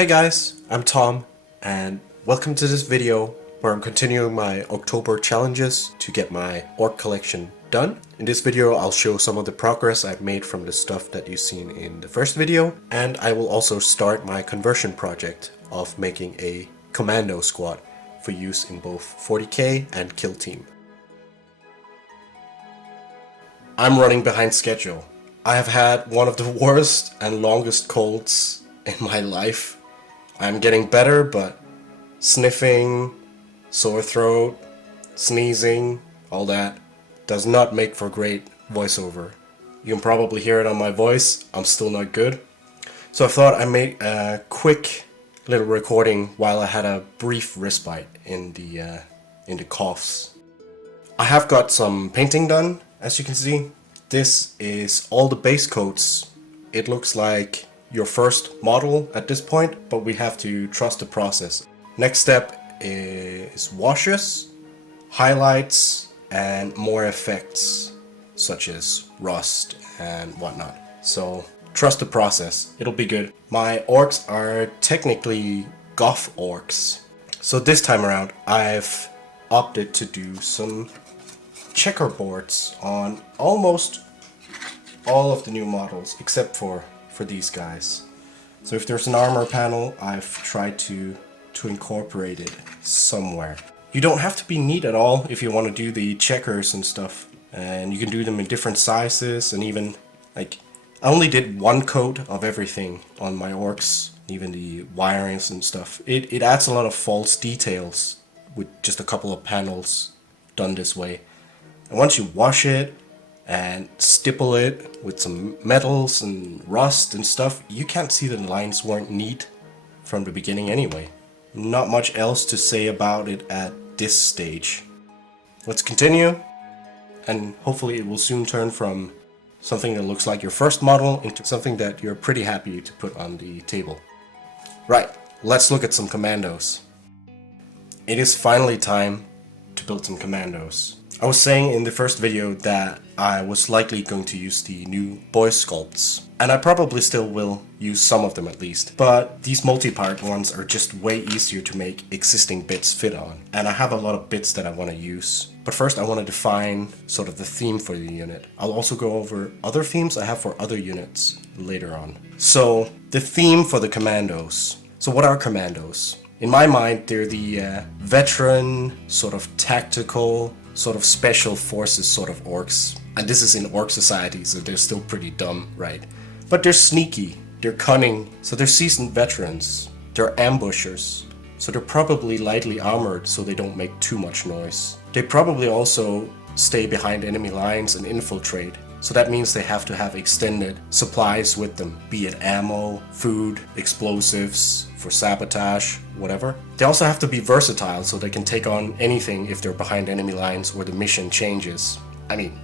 Hey guys, I'm Tom, and welcome to this video where I'm continuing my October challenges to get my Ork collection done. In this video I'll show some of the progress I've made from the stuff that you've seen in the first video, and I will also start my conversion project of making a Commando squad for use in both 40k and Killteam. I'm running behind schedule. I have had one of the worst and longest colds in my life. I'm getting better, but sniffing, sore throat, sneezing, all that does not make for great voiceover. You can probably hear it on my voice. I'm still not good. So I thought I'd make a quick little recording while I had a brief respite in the coughs. I have got some painting done, as you can see. This is all the base coats. It looks like your first model at this point, but we have to trust the process. Next step is washes, highlights, and more effects such as rust and whatnot. So trust the process, it'll be good. My orcs are technically goth orcs. So this time around I've opted to do some checkerboards on almost all of the new models except for these guys. So if there's an armor panel, I've tried to incorporate it somewhere. You don't have to be neat at all if you want to do the checkers and stuff, and you can do them in different sizes, and even like I only did one coat of everything on my orcs, even the wirings and stuff. It adds a lot of false details with just a couple of panels done this way. And once you wash it and stipple it with some metals and rust and stuff, you can't see that the lines weren't neat from the beginning anyway. Not much else to say about it at this stage. Let's continue, and hopefully it will soon turn from something that looks like your first model into something that you're pretty happy to put on the table. Right, let's look at some commandos. It is finally time to build some commandos. I was saying in the first video that I was likely going to use the new boy sculpts, and I probably still will use some of them at least, but these multi-part ones are just way easier to make existing bits fit on, and I have a lot of bits that I want to use. But first I want to define sort of the theme for the unit. I'll also go over other themes I have for other units later on. So the theme for the commandos. So what are commandos? In my mind, they're the veteran, sort of tactical, sort of special forces sort of orcs. And this is in orc society, so they're still pretty dumb, right? But they're sneaky, they're cunning, so they're seasoned veterans. They're ambushers, so they're probably lightly armored so they don't make too much noise. They probably also stay behind enemy lines and infiltrate. So that means they have to have extended supplies with them, be it ammo, food, explosives, for sabotage, whatever. They also have to be versatile so they can take on anything if they're behind enemy lines or the mission changes. I mean,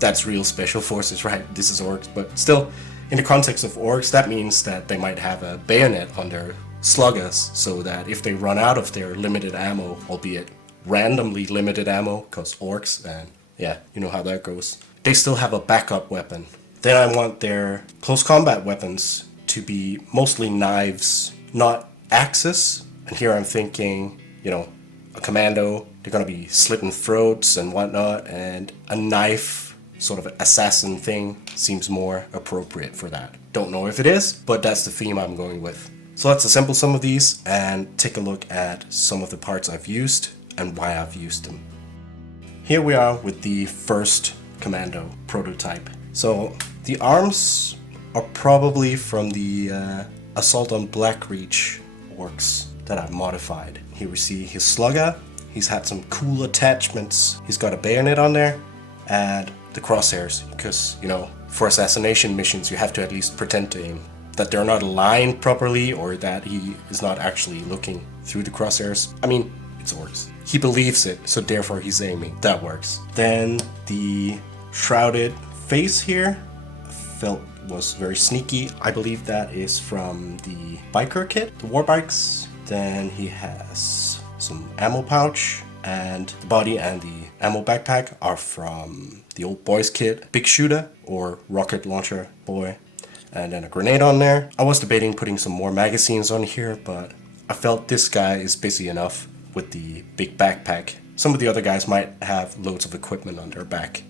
that's real special forces, right? This is orcs, but still, in the context of orcs, that means that they might have a bayonet on their sluggers so that if they run out of their limited ammo, albeit randomly limited ammo, because orcs, and yeah, you know how that goes, they still have a backup weapon. Then I want their close combat weapons to be mostly knives, not axes. And here I'm thinking, you know, a commando, they're gonna be slitting throats and whatnot, and a knife, sort of assassin thing, seems more appropriate for that. Don't know if it is, but that's the theme I'm going with. So let's assemble some of these and take a look at some of the parts I've used and why I've used them. Here we are with the first commando prototype. So the arms are probably from the Assault on Blackreach orcs that I've modified. Here we see his slugger. He's had some cool attachments. He's got a bayonet on there and the crosshairs, because, you know, for assassination missions you have to at least pretend to aim. That they're not aligned properly or that he is not actually looking through the crosshairs. I mean, it's orcs. He believes it, so therefore he's aiming. That works. Then the shrouded face here I felt was very sneaky. I believe that is from the biker kit, the war bikes. Then he has some ammo pouch, and the body and the ammo backpack are from the old boys kit, Big Shooter or rocket launcher boy. and then a grenade on there. I was debating putting some more magazines on here, but I felt this guy is busy enough with the big backpack. Some of the other guys might have loads of equipment on their back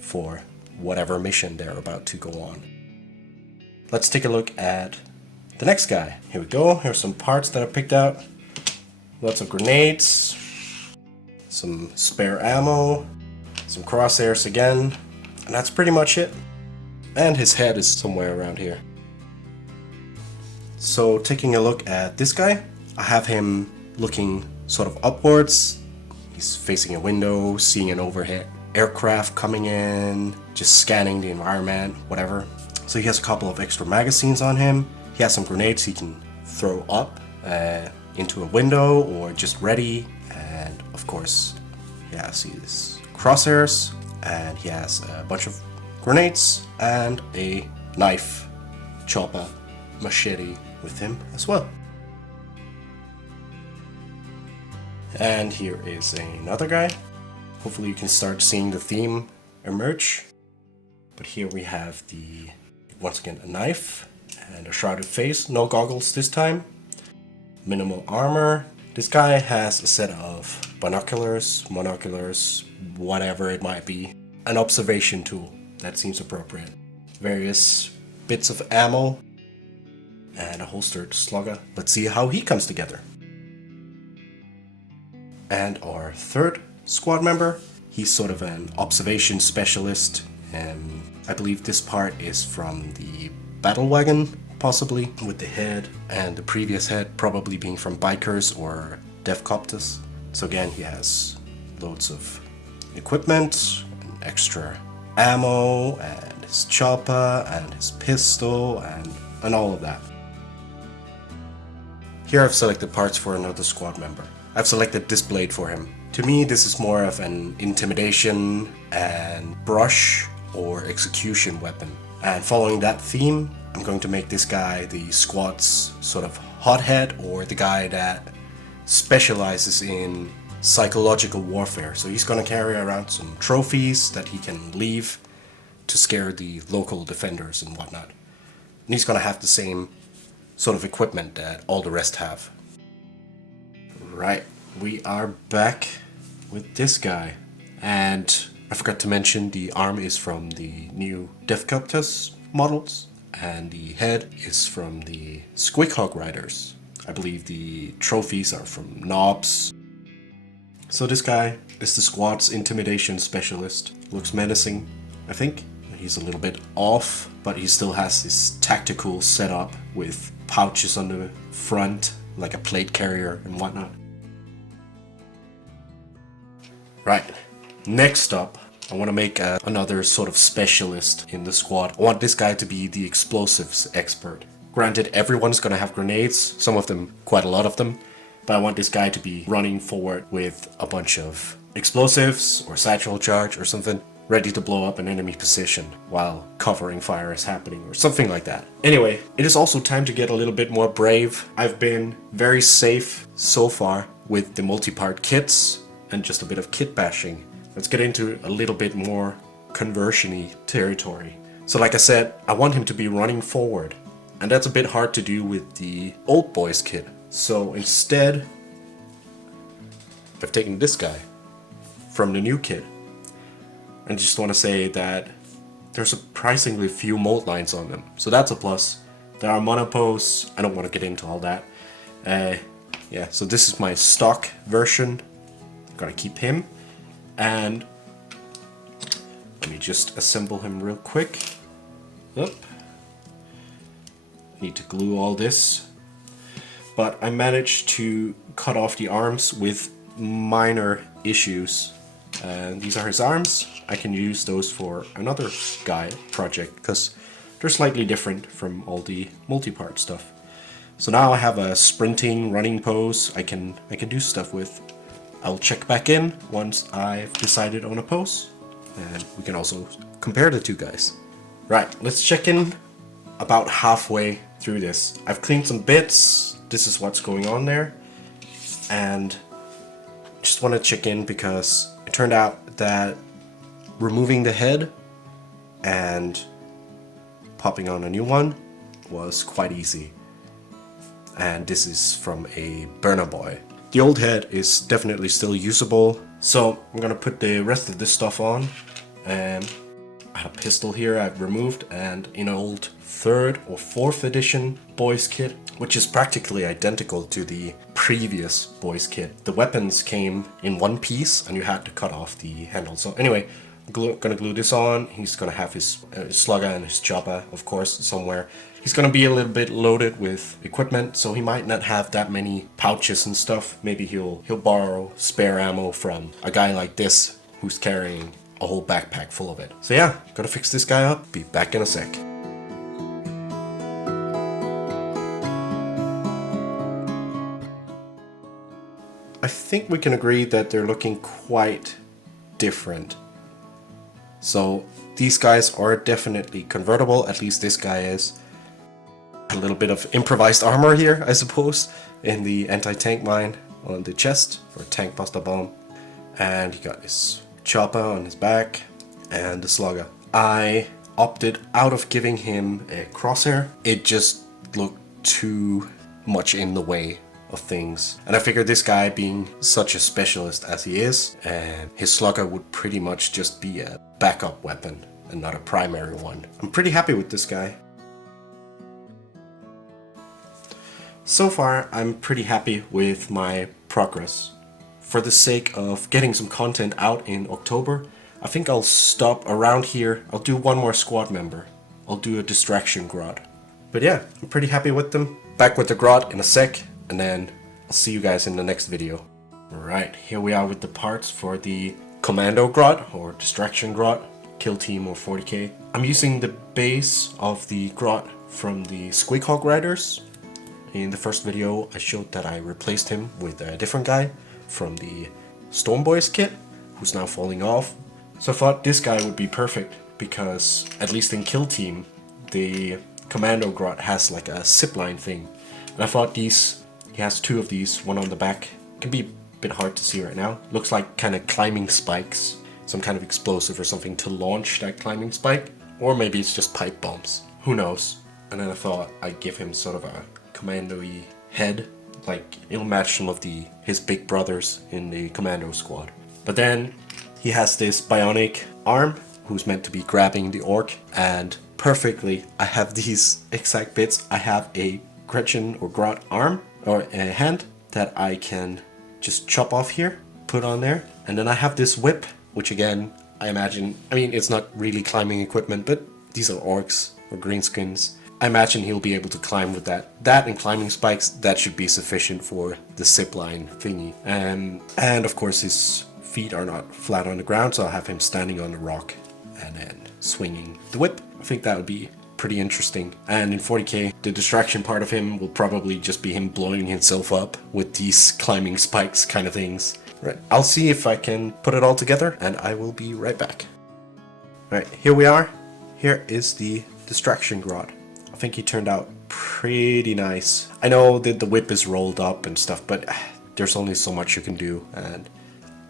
for whatever mission they're about to go on. Let's take a look at the next guy. Here we go. Here's some parts that I picked out. Lots of grenades, some spare ammo, some crosshairs again, and that's pretty much it. And his head is somewhere around here. So taking a look at this guy, I have him looking sort of upwards. He's facing a window, seeing an overhead aircraft coming in, just scanning the environment, whatever. So he has a couple of extra magazines on him. He has some grenades he can throw up into a window or just ready. And of course, he has his crosshairs, and he has a bunch of grenades and a knife, chopper, machete with him as well. And here is another guy. Hopefully you can start seeing the theme emerge. But here we have once again, a knife and a shrouded face, no goggles this time. Minimal armor. This guy has a set of binoculars, monoculars, whatever it might be. An observation tool, that seems appropriate. Various bits of ammo and a holstered slugger. Let's see how he comes together. And our third squad member, he's sort of an observation specialist. I believe this part is from the battle wagon, possibly, with the head, and the previous head probably being from bikers or devcopters. So again, he has loads of equipment, and extra ammo, and his chopper, and his pistol, and all of that. Here I've selected parts for another squad member. I've selected this blade for him. To me, this is more of an intimidation and brush or execution weapon. And following that theme, I'm going to make this guy the squad's sort of hothead, or the guy that specializes in psychological warfare. So he's going to carry around some trophies that he can leave to scare the local defenders and whatnot. And he's going to have the same sort of equipment that all the rest have. Right, we are back with this guy. And I forgot to mention the arm is from the new Devcopters models, and the head is from the Squighog Riders. I believe the trophies are from Knobs. So this guy is the squad's intimidation specialist. Looks menacing, I think. He's a little bit off, but he still has this tactical setup with pouches on the front, like a plate carrier and whatnot. Right, next up, I want to make another sort of specialist in the squad. I want this guy to be the explosives expert. Granted, everyone's going to have grenades, some of them, quite a lot of them, but I want this guy to be running forward with a bunch of explosives or satchel charge or something, ready to blow up an enemy position while covering fire is happening or something like that. Anyway, it is also time to get a little bit more brave. I've been very safe so far with the multi-part kits and just a bit of kit bashing. Let's get into a little bit more conversion-y territory. So like I said, I want him to be running forward, and that's a bit hard to do with the old boys kit. So instead, I've taken this guy from the new kit. And just want to say that there's surprisingly few mold lines on them, so that's a plus. There are monopos, I don't want to get into all that. Yeah, so this is my stock version. Gotta keep him. And let me just assemble him real quick. Oop. Need to glue all this. But I managed to cut off the arms with minor issues. And these are his arms. I can use those for another guy project because they're slightly different from all the multi-part stuff. So now I have a sprinting running pose I can do stuff with. I'll check back in once I've decided on a pose, and we can also compare the two guys. Right, let's check in about halfway through this. I've cleaned some bits, this is what's going on there, and just want to check in because it turned out that removing the head and popping on a new one was quite easy. And this is from a burner boy. The old head is definitely still usable, so I'm gonna put the rest of this stuff on. And I have a pistol here I've removed, and an old 3rd or 4th edition boys kit, which is practically identical to the previous boys kit. The weapons came in one piece and you had to cut off the handle. So anyway, I'm gonna glue this on. He's gonna have his slugger and his chopper, of course, somewhere. He's gonna be a little bit loaded with equipment, so he might not have that many pouches and stuff. Maybe he'll borrow spare ammo from a guy like this who's carrying a whole backpack full of it. So yeah, gotta fix this guy up. Be back in a sec. I think we can agree that they're looking quite different. So these guys are definitely convertible, at least this guy is. A little bit of improvised armor here, I suppose, in the anti-tank mine on the chest, or tank buster bomb. And he got his chopper on his back, and the slugger. I opted out of giving him a crosshair. It just looked too much in the way of things. And I figured this guy, being such a specialist as he is, and his slugger would pretty much just be a backup weapon and not a primary one. I'm pretty happy with this guy. So far, I'm pretty happy with my progress. For the sake of getting some content out in October, I think I'll stop around here. I'll do one more squad member. I'll do a distraction grot. But yeah, I'm pretty happy with them. Back with the grot in a sec, and then I'll see you guys in the next video. Alright, here we are with the parts for the Commando grot, or distraction grot, Killteam or 40k. I'm using the base of the grot from the Squighawk Riders. In the first video, I showed that I replaced him with a different guy from the Storm Boys kit, who's now falling off. So I thought this guy would be perfect, because at least in Killteam, the Commando grot has like a zipline thing. And I thought he has 2 of these, one on the back. It can be a bit hard to see right now. Looks like kind of climbing spikes, some kind of explosive or something to launch that climbing spike. Or maybe it's just pipe bombs, who knows. And then I thought I'd give him sort of a commando-y head, like it'll match some of his big brothers in the Commando squad. But then he has this bionic arm who's meant to be grabbing the orc, and perfectly I have these exact bits. I have a Gretchen or grot arm or a hand that I can just chop off here, put on there, and then I have this whip, which again I imagine, I mean it's not really climbing equipment, but these are orcs or greenskins. I imagine he'll be able to climb with that. That and climbing spikes, that should be sufficient for the zipline thingy. And of course his feet are not flat on the ground, so I'll have him standing on the rock and then swinging the whip. I think that would be pretty interesting. And in 40k, the distraction part of him will probably just be him blowing himself up with these climbing spikes kind of things. Right, I'll see if I can put it all together, and I will be right back. Right, here we are. Here is the distraction grot. I think he turned out pretty nice. I know that the whip is rolled up and stuff, but there's only so much you can do, and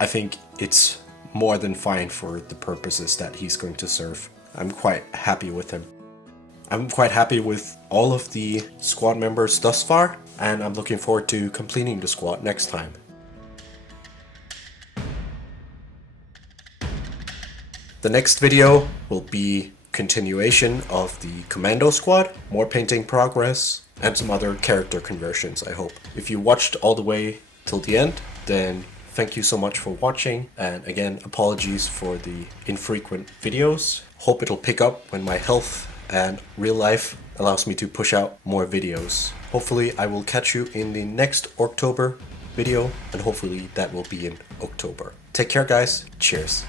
I think it's more than fine for the purposes that he's going to serve. I'm quite happy with him. I'm quite happy with all of the squad members thus far, and I'm looking forward to completing the squad next time. The next video will be continuation of the Commando squad, more painting progress, and some other character conversions, I hope. If you watched all the way till the end, then thank you so much for watching, and again, apologies for the infrequent videos. Hope it'll pick up when my health and real life allows me to push out more videos. Hopefully I will catch you in the next ORKtober video, and hopefully that will be in October. Take care guys, cheers.